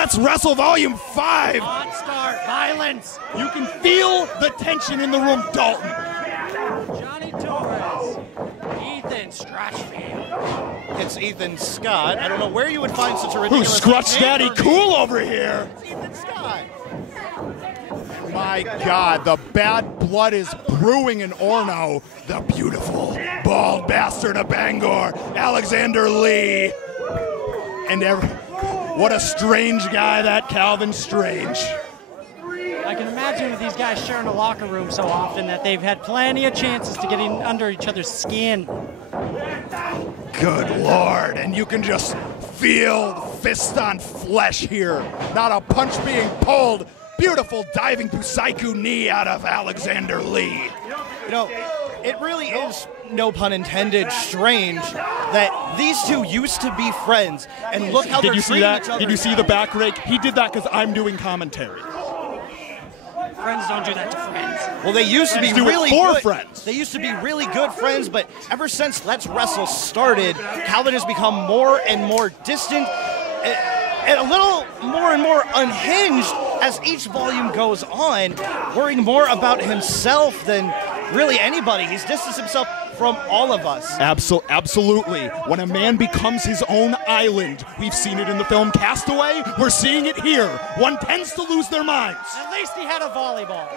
Let's Wrestle Volume 5. Hot start, violence. You can feel the tension in the room, Dalton. Johnny Torres, Ethan Strachfield. It's Ethan Scott. I don't know where you would find such a ridiculous Who's Scrutch name Daddy for me. Cool over here? It's Ethan Scott. My God, the bad blood is brewing in Orno. The beautiful, bald bastard of Bangor, Alexander Lee. And what a strange guy that Kalvin Strange. I can imagine with these guys sharing a locker room so often that they've had plenty of chances to get in under each other's skin. Good Lord, and you can just feel fist on flesh here. Not a punch being pulled. Beautiful diving Busaiku knee out of Alexander Lee. You know, it really is, no pun intended, strange that these two used to be friends, and look how they're treating each other. Did you see the back rake? He did that because I'm doing commentary. Friends don't do that to friends. Well, they used to be do it really for good friends. They used to be really good friends, but ever since Let's Wrestle started, Kalvin has become more and more distant and a little more and more unhinged as each volume goes on, worrying more about himself than really anybody. He's distanced himself from all of us. Absolutely. When a man becomes his own island, we've seen it in the film Castaway, we're seeing it here. One tends to lose their minds. At least he had a volleyball.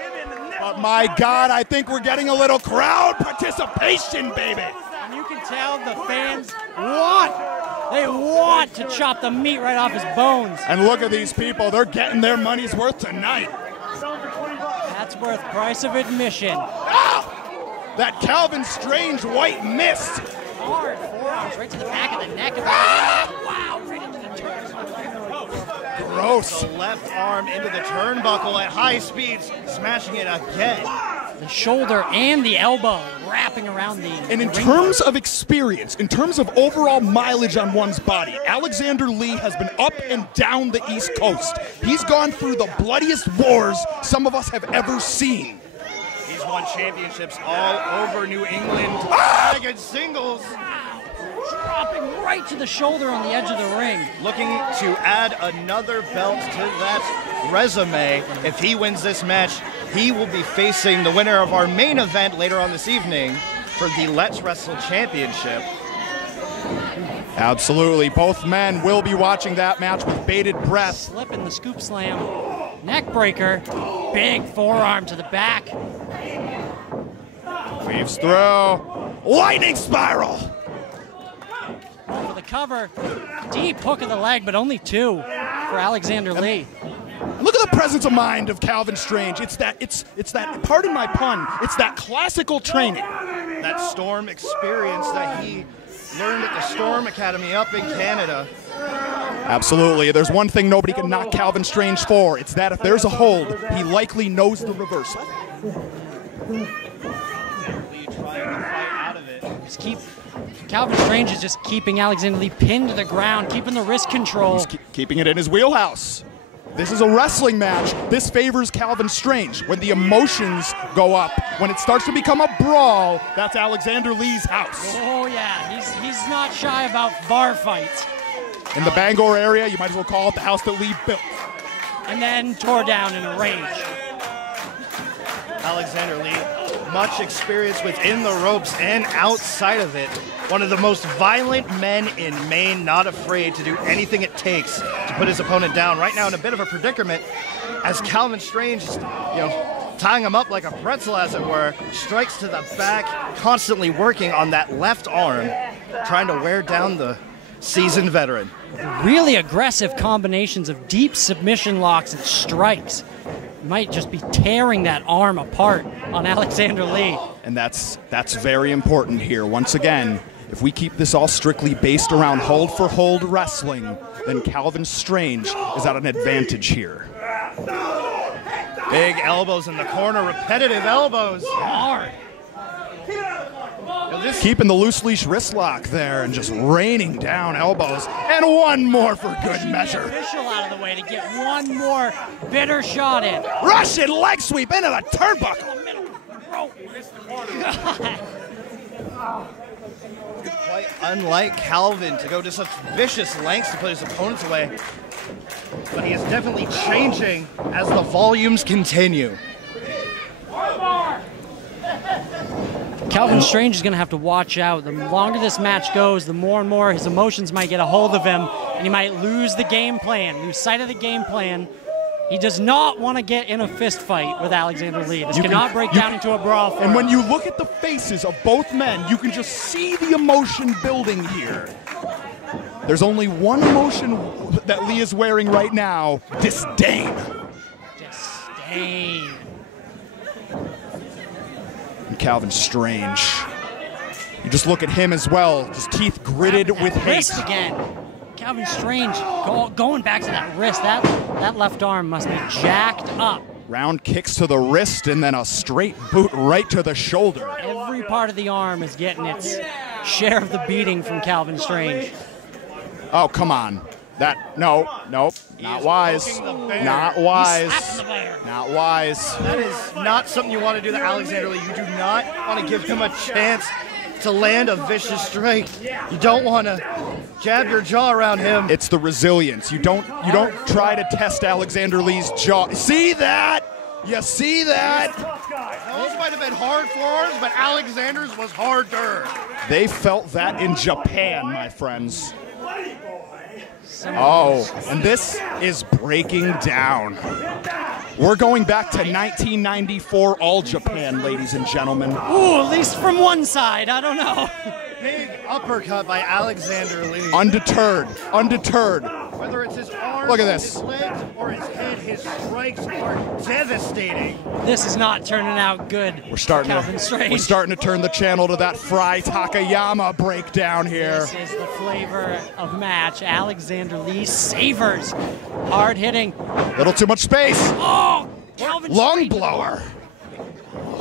But my God, I think we're getting a little crowd participation, baby. And you can tell the fans want to chop the meat right off his bones. And look at these people, they're getting their money's worth tonight. That's worth price of admission. That Kalvin Strange white mist. Hard forearms right to the back of the neck. Wow, right into the turnbuckle. Gross. The left arm into the turnbuckle at high speeds, smashing it again. The shoulder and the elbow wrapping around the And in ring terms post. of experience, in terms of overall mileage on one's body, Alexander Lee has been up and down the East Coast. He's gone through the bloodiest wars some of us have ever seen. He's won championships all over New England. Tag and singles. dropping right to the shoulder on the edge of the ring. Looking to add another belt to that resume. If he wins this match, he will be facing the winner of our main event later on this evening for the Let's Wrestle Championship. Absolutely. Both men will be watching that match with bated breath. Slipping the scoop slam. Neck breaker. Big forearm to the back. Weaves through. Lightning spiral. For the cover. Deep hook of the leg, but only two for Alexander Lee. Look at the presence of mind of Kalvin Strange. It's that, pardon my pun, it's that classical training. That Storm experience that he learned at the Storm Academy up in Canada. Absolutely. There's one thing nobody can knock Kalvin Strange for. It's that if there's a hold, he likely knows the reversal. Lee trying to fight out of it. Kalvin Strange is just keeping Alexander Lee pinned to the ground, keeping the wrist control. He's keeping it in his wheelhouse. This is a wrestling match. This favors Kalvin Strange. When the emotions go up, when it starts to become a brawl, that's Alexander Lee's house. Oh yeah, he's not shy about bar fights. In the Bangor area, you might as well call it the house that Lee built. And then tore down in a rage. Alexander Lee, much experience within the ropes and outside of it. One of the most violent men in Maine, not afraid to do anything it takes to put his opponent down. Right now in a bit of a predicament as Kalvin Strange, tying him up like a pretzel, as it were, strikes to the back, constantly working on that left arm, trying to wear down the seasoned veteran. Really aggressive combinations of deep submission locks and strikes. Might just be tearing that arm apart on Alexander Lee. And that's very important here. Once again, if we keep this all strictly based around hold-for-hold wrestling, then Kalvin Strange is at an advantage here. Big elbows in the corner, repetitive elbows. Hard. Keeping the loose leash wrist lock there and just raining down elbows. And one more for good measure. Official out of the way to get one more bitter shot in. Russian leg sweep into the turnbuckle. Middle rope. Quite unlike Kalvin to go to such vicious lengths to put his opponents away. But he is definitely changing as the volumes continue. Kalvin Strange is going to have to watch out. The longer this match goes, the more and more his emotions might get a hold of him, and he might lose the game plan, lose sight of the game plan. He does not want to get in a fist fight with Alexander Lee. This cannot break down into a brawl for him. And when you look at the faces of both men, you can just see the emotion building here. There's only one emotion that Lee is wearing right now: disdain. Disdain. And Kalvin Strange. You just look at him as well, his teeth gritted with hate. Wrist again. Kalvin Strange going back to that wrist. That left arm must be jacked up. Round kicks to the wrist and then a straight boot right to the shoulder. Every part of the arm is getting its share of the beating from Kalvin Strange. Oh, come on. Nope, not wise. Not wise. Not wise. That is not something you want to do to Alexander Lee. You do not want to give him a chance to land a vicious strike. You don't want to jab your jaw around him. It's the resilience. You don't try to test Alexander Lee's jaw. See that? You see that? Those might have been hard forearms, but Alexander's was harder. They felt that in Japan, my friends. Oh, and this is breaking down. We're going back to 1994 All Japan, ladies and gentlemen. Ooh, at least from one side. I don't know. Big uppercut by Alexander Lee. Undeterred. Whether it's his arms, look at this, his legs, or his head, his strikes are devastating. This is not turning out good. We're starting to turn the channel to that Fry Takayama breakdown here. This is the flavor of match. Alexander Lee savors. Hard hitting. Little too much space. Oh, Kalvin Long Strange. blower.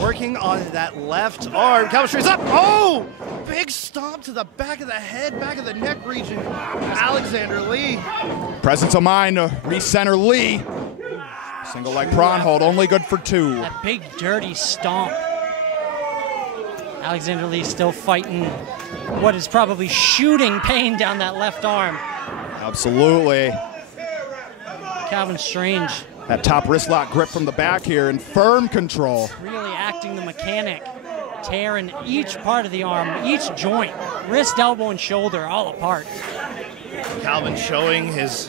Working on that left arm. Kalvin Strange up. Oh! Big stomp to the back of the head, back of the neck region. Alexander Lee. Presence of mind to recenter Lee. Single leg prawn hold, only good for two. That big dirty stomp. Alexander Lee still fighting what is probably shooting pain down that left arm. Absolutely. Kalvin Strange. That top wrist lock grip from the back here in firm control. Really acting the mechanic. Tearing each part of the arm, each joint, wrist, elbow, and shoulder all apart. Kalvin showing his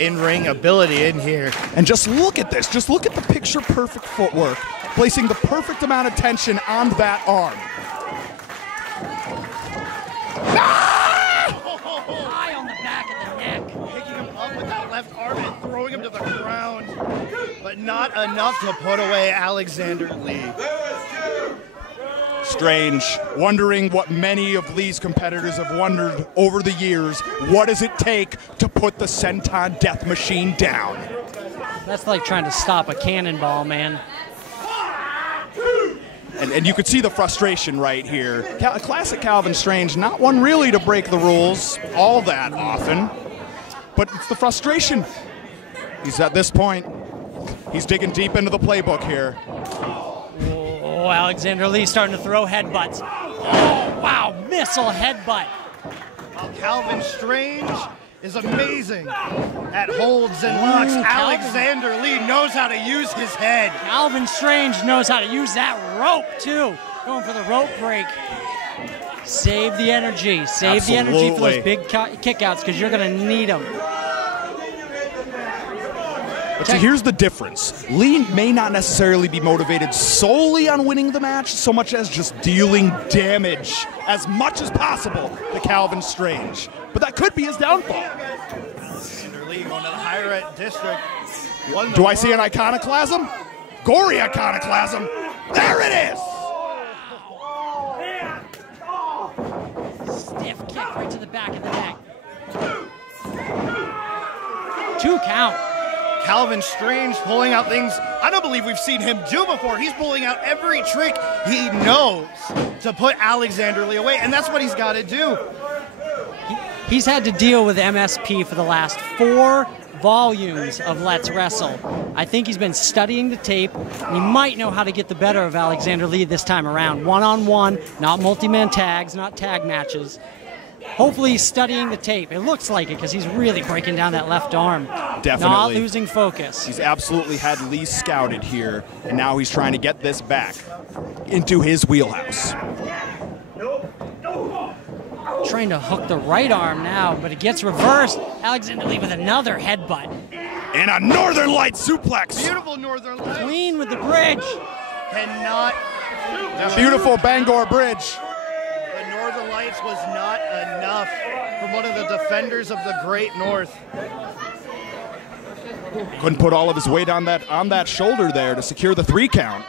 in-ring ability in here. And just look at this. Just look at the picture-perfect footwork, placing the perfect amount of tension on that arm. Eye on the back of the neck. Picking him up with that left arm and throwing him to the ground. But not enough to put away Alexander Lee. Strange, wondering what many of Lee's competitors have wondered over the years. What does it take to put the Senton Death Machine down? That's like trying to stop a cannonball, man. And you could see the frustration right here. Classic Kalvin Strange, not one really to break the rules all that often, but it's the frustration. He's at this point, he's digging deep into the playbook here. Oh, Alexander Lee starting to throw headbutts. Oh, wow, missile headbutt. Kalvin Strange is amazing at holds and locks. Alexander Lee knows how to use his head. Kalvin Strange knows how to use that rope, too. Going for the rope break. Save the energy. Save the energy for those big kickouts because you're going to need them. But see, here's the difference. Lee may not necessarily be motivated solely on winning the match, so much as just dealing damage as much as possible to Kalvin Strange. But that could be his downfall. Alexander Lee going to the Riot district. Do I see an iconoclasm? Gory iconoclasm. There it is! Stiff kick right to the back of the neck. 2 count. Kalvin Strange pulling out things I don't believe we've seen him do before. He's pulling out every trick he knows to put Alexander Lee away, and that's what he's got to do. He's had to deal with MSP for the last 4 volumes of Let's Wrestle. I think he's been studying the tape. He might know how to get the better of Alexander Lee this time around. One-on-one, not multi-man tags, not tag matches. Hopefully he's studying the tape. It looks like it because he's really breaking down that left arm. Definitely. Not losing focus. He's absolutely had Lee scouted here, and now he's trying to get this back into his wheelhouse. Trying to hook the right arm now, but it gets reversed. Alexander Lee with another headbutt. And a Northern Light suplex. Beautiful Northern Lights. Clean with the bridge. Cannot. Beautiful Bangor bridge. The Northern Lights was not enough from one of the defenders of the Great North. Couldn't put all of his weight on that shoulder there to secure the 3 count.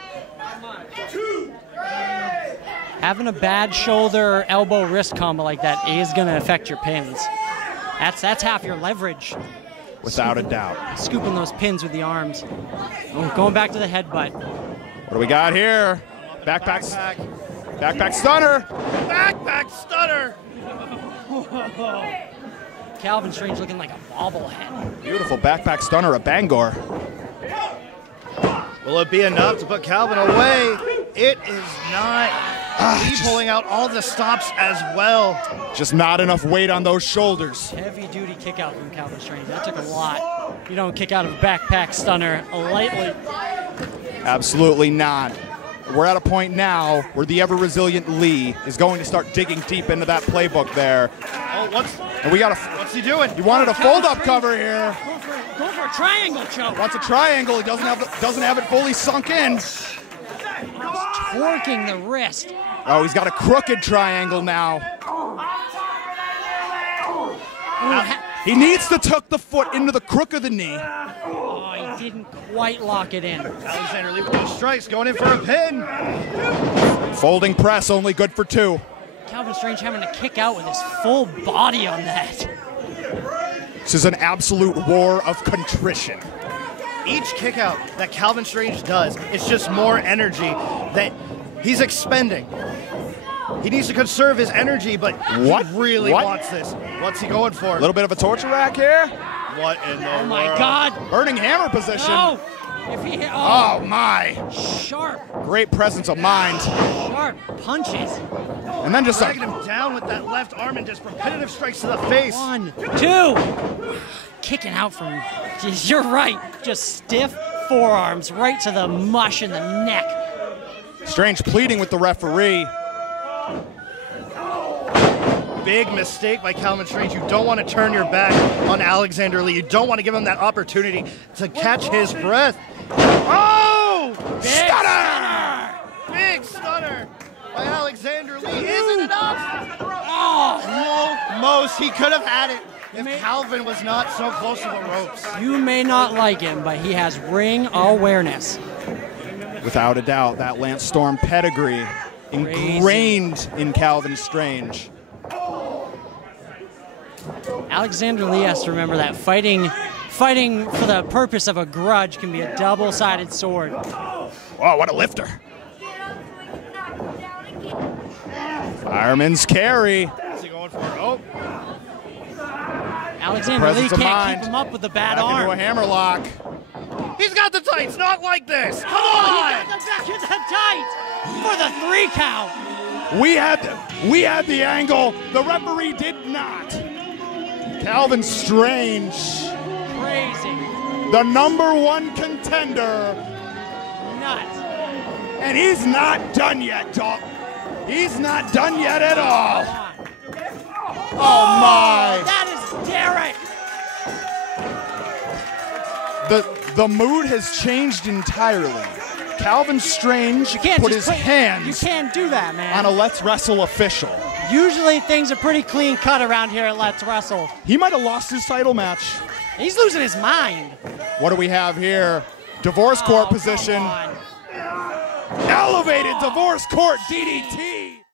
Having a bad shoulder, elbow, wrist combo like that is going to affect your pins. That's half your leverage. Without a doubt. Scooping those pins with the arms. Oh, going back to the headbutt. What do we got here? Backpack stunner. Backpack stunner. Kalvin Strange looking like a bobblehead. Beautiful backpack stunner of Bangor. Will it be enough to put Kalvin away? It is not. He's pulling out all the stops as well. Just not enough weight on those shoulders. Heavy duty kick out from Kalvin Strange. That took a lot. You don't kick out of a backpack stunner lightly. Absolutely not. We're at a point now where the ever-resilient Lee is going to start digging deep into that playbook there. Oh, what's he doing? He wanted a fold-up cover here. Go for a triangle choke. Wants a triangle. He doesn't have it fully sunk in. Torquing the wrist. Oh, he's got a crooked triangle now. He needs to tuck the foot into the crook of the knee. Oh, he didn't quite lock it in. Alexander Lee with those strikes, going in for a pin. Folding press, only good for 2. Kalvin Strange having to kick out with his full body on that. This is an absolute war of contrition. Each kick out that Kalvin Strange does, it's just more energy that he's expending. He needs to conserve his energy, but he really wants this. What's he going for? A little bit of a torture rack here. What in the world? Oh my God! Burning hammer position. No! If he hit, oh my! Sharp. Great presence of mind. Sharp punches. And then just dragging him down with that left arm and just repetitive strikes to the face. 1, 2. Kicking out from. You're right. Just stiff forearms right to the mush in the neck. Strange pleading with the referee. Big mistake by Kalvin Strange. You don't want to turn your back on Alexander Lee. You don't want to give him that opportunity to catch his breath. Oh! Big stunner! Big stunner by Alexander Lee. Isn't enough? Oh! Almost. He could have had it if Kalvin was not so close to the ropes. You may not like him, but he has ring awareness. Without a doubt, that Lance Storm pedigree ingrained in Kalvin Strange. Alexander Lee has to remember that fighting for the purpose of a grudge can be a double-sided sword. Oh, what a lifter. Fireman's carry. What's he going for? Oh. Alexander Lee can't keep him up with the bad arm. Into a hammerlock. He's got the tights, not like this. Come He on! got the back of the tights for the 3 count. We had the angle. The referee did not. Kalvin Strange. Crazy. The #1 contender. Nuts. And he's not done yet, dog. He's not done yet at all. Oh my. That is Derek. The mood has changed entirely. Kalvin Strange put his hands You can't do that, man. on a Let's Wrestle official. Usually things are pretty clean cut around here at Let's Wrestle. He might have lost his title match. He's losing his mind. What do we have here? Divorce court position. Come on. Elevated divorce court DDT.